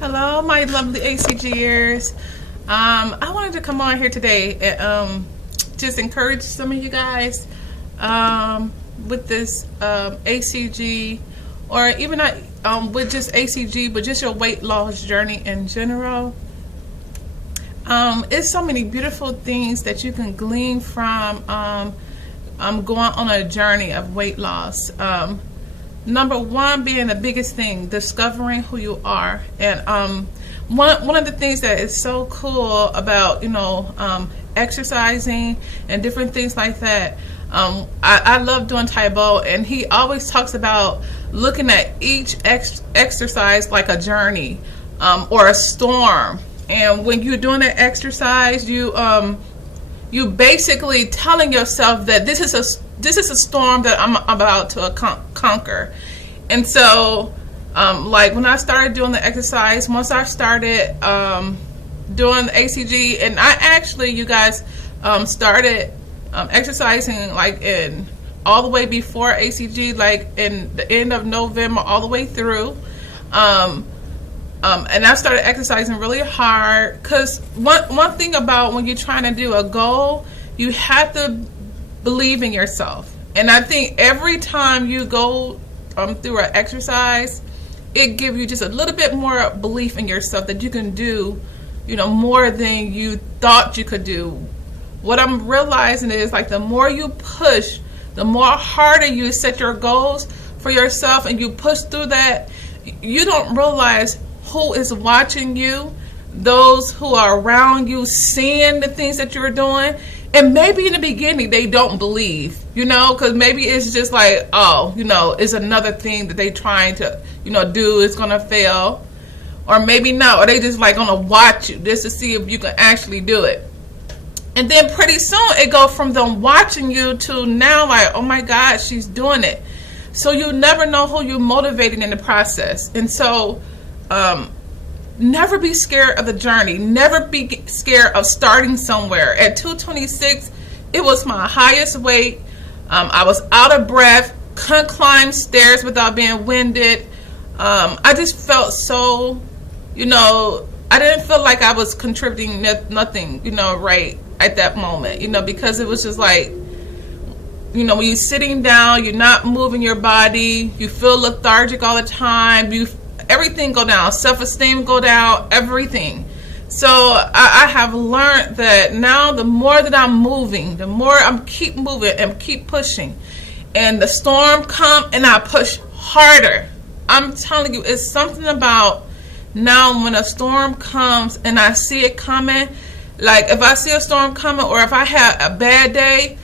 Hello, my lovely HCGers. I wanted to come on here today and just encourage some of you guys with this HCG, or even not with just HCG, but just your weight loss journey in general. It's so many beautiful things that you can glean from going on a journey of weight loss. Number one being the biggest thing, discovering who you are. And one of the things that is so cool about, exercising and different things like that, I love doing Taebo, and he always talks about looking at each exercise like a journey or a storm. And when you're doing that exercise, you basically telling yourself that this is a storm that I'm about to conquer. And so like when I started doing the exercise, once I started doing the HCG, and I actually, you guys, started exercising like in all the way before HCG, like in the end of November all the way through, and I started exercising really hard, because one thing about when you're trying to do a goal, you have to believe in yourself. And I think every time you go through an exercise, it gives you just a little bit more belief in yourself that you can do, more than you thought you could do. What I'm realizing is, like, the more you push, the more harder you set your goals for yourself, and you push through that, you don't realize who is watching you, those who are around you, seeing the things that you're doing. And maybe in the beginning they don't believe, because maybe it's just like, it's another thing that they trying to, do, is gonna fail. Or maybe not, or they just like gonna watch you just to see if you can actually do it. And then pretty soon it goes from them watching you to now like, oh my God, she's doing it. So you never know who you're motivating in the process. And so never be scared of the journey. Never be scared of starting somewhere. At 226, it was my highest weight. I was out of breath, couldn't climb stairs without being winded. I just felt so, I didn't feel like I was contributing nothing, right at that moment, because it was just like, when you're sitting down, you're not moving your body, you feel lethargic all the time, everything go down, self-esteem go down, everything. So I have learned that now the more that I'm moving, the more I'm keep moving and keep pushing, and the storm come and I push harder. I'm telling you, it's something about now when a storm comes and I see it coming, like if I see a storm coming, or if I had a bad day,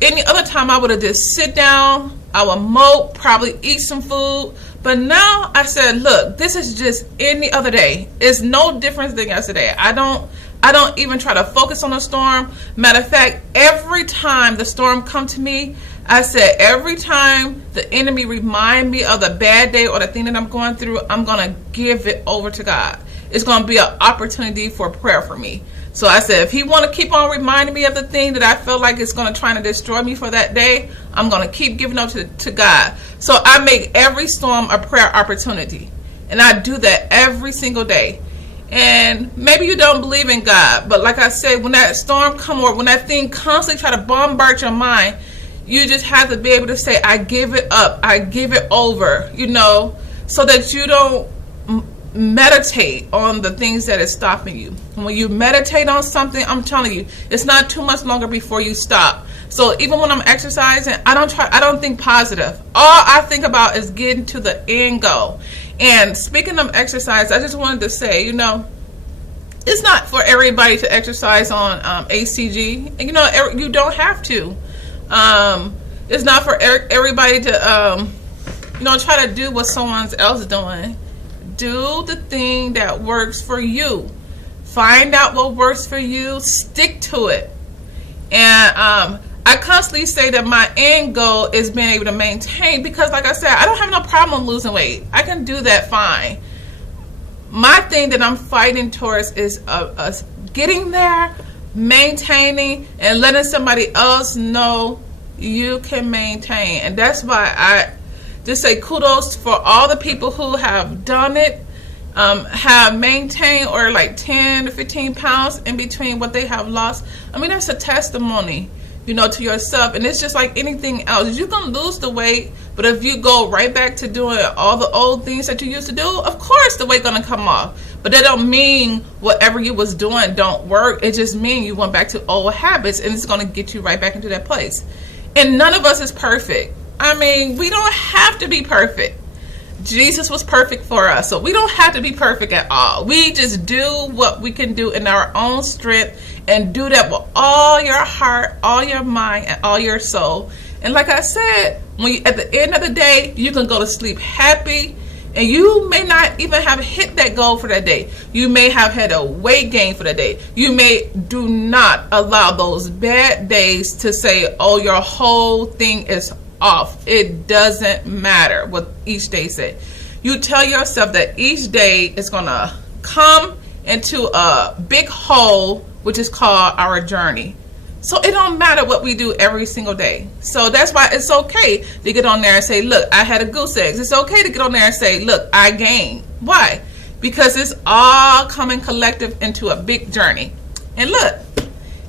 any other time I would have just sit down, I would mope, probably eat some food. But now I said, look, this is just any other day. It's no different than yesterday. I don't even try to focus on the storm. Matter of fact, every time the storm come to me, I said, every time the enemy remind me of the bad day or the thing that I'm going through, I'm going to give it over to God. It's going to be an opportunity for prayer for me. So I said, if he want to keep on reminding me of the thing that I feel like it's going to try to destroy me for that day, I'm going to keep giving up to God. So I make every storm a prayer opportunity. And I do that every single day. And maybe you don't believe in God, but like I said, when that storm comes, or when that thing constantly try to bombard your mind, you just have to be able to say, I give it up, I give it over, so that you don't meditate on the things that is stopping you. And when you meditate on something, I'm telling you, it's not too much longer before you stop. So even when I'm exercising, I don't think positive. All I think about is getting to the end goal. And speaking of exercise, I just wanted to say, it's not for everybody to exercise on HCG. And you don't have to. It's not for everybody to try to do what someone else is doing. Do the thing that works for you. Find out what works for you. Stick to it. And I constantly say that my end goal is being able to maintain, because like I said, I don't have no problem losing weight. I can do that fine. My thing that I'm fighting towards is getting there, maintaining, and letting somebody else know you can maintain. And that's why I just say kudos for all the people who have done it have maintained or like 10 to 15 pounds in between what they have lost, I mean, that's a testimony, you know, to yourself. And it's just like anything else. You're going to lose the weight, but if you go right back to doing all the old things that you used to do, of course the weight going to come off. But that don't mean whatever you was doing don't work. It just means you went back to old habits, and it's going to get you right back into that place. And none of us is perfect. I mean, we don't have to be perfect. Jesus was perfect for us, so we don't have to be perfect at all. We just do what we can do in our own strength, and do that with all your heart, all your mind, and all your soul. And like I said, when you, at the end of the day, you can go to sleep happy, and you may not even have hit that goal for that day. You may have had a weight gain for the day. You may do not allow those bad days to say, oh, your whole thing is off. It doesn't matter what each day said. You tell yourself that each day is going to come into a big hole, which is called our journey. So it don't matter what we do every single day. So that's why it's okay to get on there and say, look, I had a goose egg. It's okay to get on there and say, look, I gained. Why? Because it's all coming collective into a big journey. And look,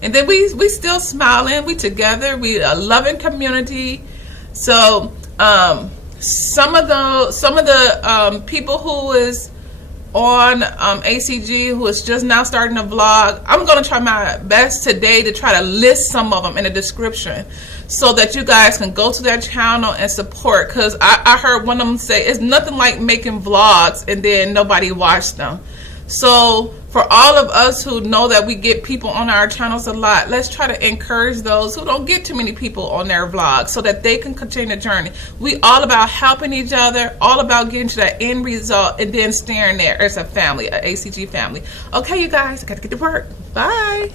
and then we still smiling. We together. We a loving community. So some of the people who is on HCG, who is just now starting a vlog, I'm going to try my best today to try to list some of them in the description so that you guys can go to their channel and support, because I heard one of them say it's nothing like making vlogs and then nobody watched them. So for all of us who know that we get people on our channels a lot, let's try to encourage those who don't get too many people on their vlogs so that they can continue the journey. We all about helping each other, all about getting to that end result, and then staying there as a family, a HCG family. Okay, you guys, I got to get to work. Bye.